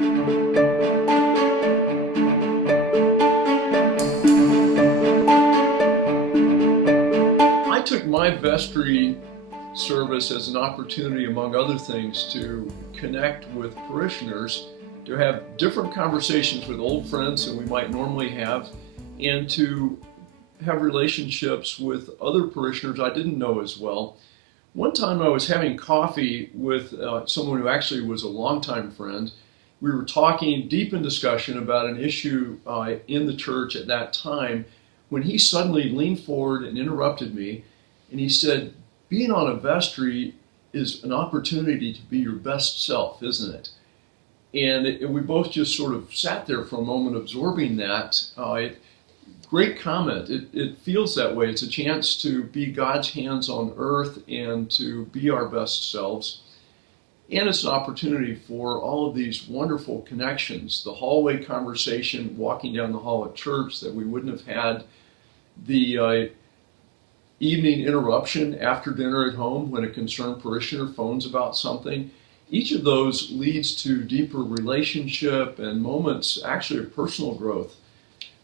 I took my vestry service as an opportunity, among other things, to connect with parishioners, to have different conversations with old friends than we might normally have, and to have relationships with other parishioners I didn't know as well. One time I was having coffee with someone who actually was a longtime friend. We were talking deep in discussion about an issue in the church at that time, when he suddenly leaned forward and interrupted me, and he said, "Being on a vestry is an opportunity to be your best self, isn't it?" And we both just sort of sat there for a moment absorbing that. Great comment. It feels that way. It's a chance to be God's hands on earth and to be our best selves. And it's an opportunity for all of these wonderful connections. The hallway conversation, walking down the hall at church that we wouldn't have had. The evening interruption after dinner at home when a concerned parishioner phones about something. Each of those leads to deeper relationship and moments actually of personal growth.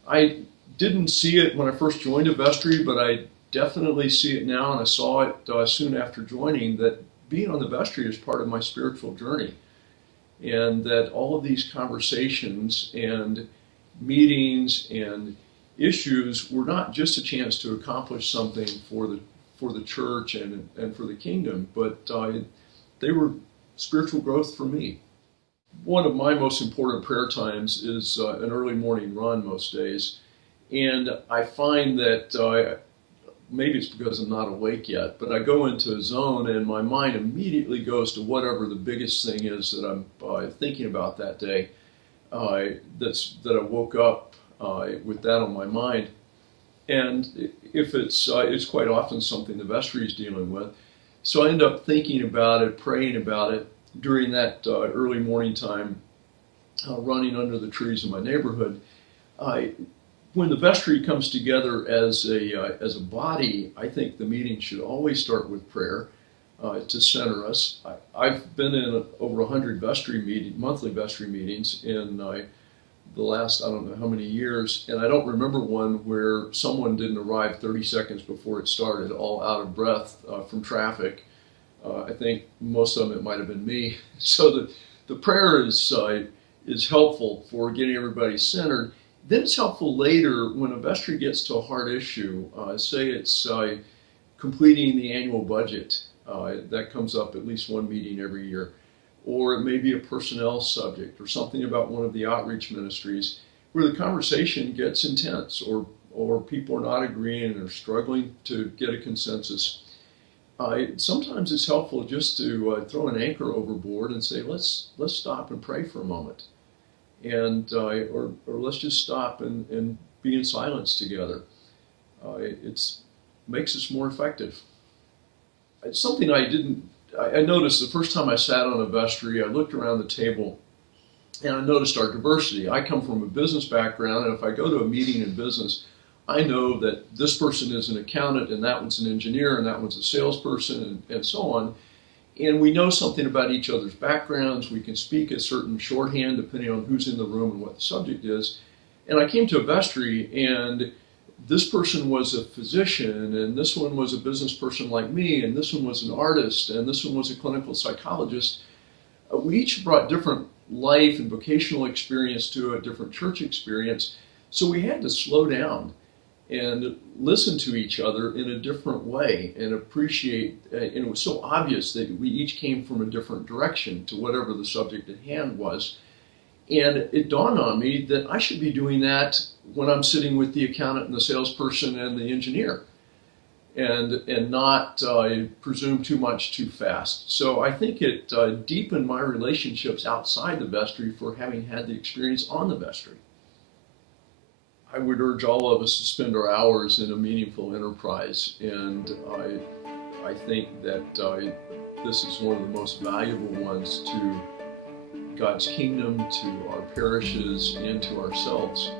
I didn't see it when I first joined a vestry, but I definitely see it now, and I saw it soon after joining, that being on the vestry is part of my spiritual journey, and that all of these conversations and meetings and issues were not just a chance to accomplish something for the church and for the kingdom, but they were spiritual growth for me. One of my most important prayer times is an early morning run most days, and I find that maybe it's because I'm not awake yet, but I go into a zone and my mind immediately goes to whatever the biggest thing is that I'm thinking about that day. That I woke up with that on my mind, and if it's quite often something the vestry is dealing with, so I end up thinking about it, praying about it during that early morning time, running under the trees in my neighborhood. When the vestry comes together as a body, I think the meeting should always start with prayer to center us. I've been in over 100 monthly vestry meetings in the last, I don't know how many years, and I don't remember one where someone didn't arrive 30 seconds before it started, all out of breath from traffic. I think most of them, it might have been me. So the prayer is helpful for getting everybody centered. Then it's helpful later when a vestry gets to a hard issue, say it's completing the annual budget. That comes up at least one meeting every year. Or it may be a personnel subject or something about one of the outreach ministries where the conversation gets intense, or people are not agreeing and are struggling to get a consensus. Sometimes it's helpful just to throw an anchor overboard and say, let's stop and pray for a moment, and or let's just stop and be in silence together. It makes us more effective. It's something I noticed the first time I sat on a vestry. I looked around the table and I noticed our diversity. I come from a business background, and if I go to a meeting in business, I know that this person is an accountant, and that one's an engineer, and that one's a salesperson, and so on. And we know something about each other's backgrounds. We can speak a certain shorthand depending on who's in the room and what the subject is. And I came to a vestry, and this person was a physician, and this one was a business person like me, and this one was an artist, and this one was a clinical psychologist. We each brought different life and vocational experience to it, different church experience. So we had to slow down and listen to each other in a different way and appreciate, and it was so obvious that we each came from a different direction to whatever the subject at hand was. And it dawned on me that I should be doing that when I'm sitting with the accountant and the salesperson and the engineer, and not presume too much too fast. So I think it deepened my relationships outside the vestry for having had the experience on the vestry. I would urge all of us to spend our hours in a meaningful enterprise, and I think that this is one of the most valuable ones to God's kingdom, to our parishes, and to ourselves.